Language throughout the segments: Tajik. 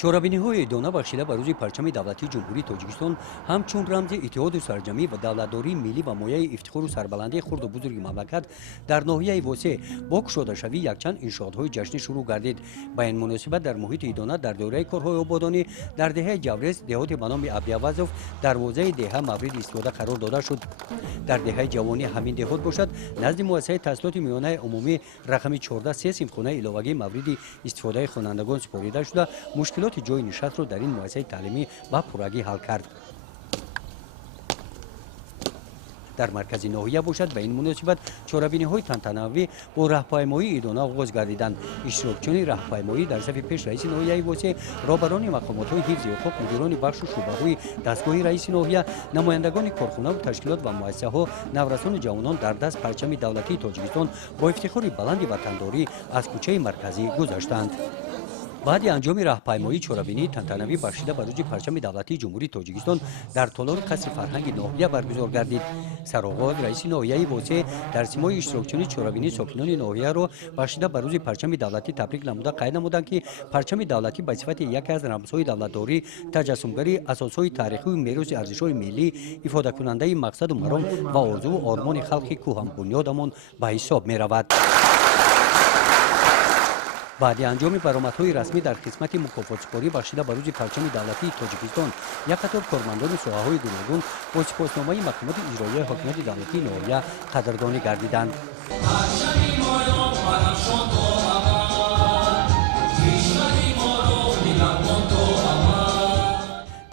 чорабиниҳои идона бахшида ба рӯзи парчами давлатии ҷумҳурии тоҷикистон ҳамчун рамзи иттиҳоду сарҷамӣ ва давлатдории миллӣ ва мояи ифтихору сарбаландии хурду бузурги мамлакат дар ноҳияи восеъ бо кушодашавии якчанд иншоотҳои ҷашнӣ шурӯъ гардид. Ба ин муносибат дар муҳити идона дар доираи корҳои ободонӣ дар деҳаи ҷаврес деҳоте ба номи абдиавазов дарвозаи деҳа мавриди истифода қарор дода шуд. дар деҳаи ҷавонӣ ҳамин деҳот бошад назди муассисаи таҳсилоти миёнаи умумӣ рақами 14 се синфхонаи иловагии мавриди истифодаи хонандагон супорида шуда мушкилоти ҷойи нишастро дар ин муассисаи таълимӣ ба пуррагӣ ҳал кард. дар маркази ноҳия бошад ба ин муносибат чорабиниҳои тантанавӣ бо раҳпаймоии идона оғоз гардиданд. иштирокчиёни раҳпаймоӣ дар сафи пеш раиси ноҳияи восеъ, роҳбарони мақомотҳои ҳифзи ҳуқуқ, мудирони бахшу шӯъбаҳои дастгоҳи раиси ноҳия, намояндагони корхонаву ташкилот ва муассисаҳо, наврасону ҷавонон дар даст парчами давлатии тоҷикистон бо ифтихори баланди ватандорӣ аз кӯчаи марказӣ гузаштанд. баъди анҷоми раҳпаймоии чорабинии тантанавӣ бахшида ба рӯзи парчами давлатии ҷумҳурии тоҷикистон дар толори қасри фарҳанги ноҳия баргузор гардид. сароғоз раиси ноҳияи восеъ дар симои иштирокчунии чорабинии сокинони ноҳияро бахшида ба рӯзи парчами давлатӣ табрик намуда қайд намуданд, ки парчами давлатӣ ба сифати яке аз рамзҳои давлатдорӣ, таҷассумгарии асосҳои тарихиву мероси арзишҳои миллӣ, ифодакунандаи мақсаду маром ва орзуву ормони халқи кӯҳанбунёдамон ба ҳисоб меравад. баъди анҷоми баромадҳои расмӣ дар қисмати мукофотсупорӣ бахшида ба рӯзи парчами давлатии тоҷикистон, як қатор кормандони соҳаҳои гуногун бо сипосномаи мақомоти иҷроияи ҳокимияти давлатии ноҳия қадрдонӣ гардиданд.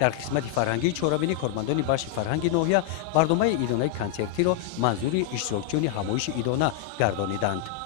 дар қисмати фарҳангии чорабинӣ кормандони бахши фарҳанги ноҳия барномаи идонаи консертиро манзури иштирокчиёни ҳамоиши идона гардониданд.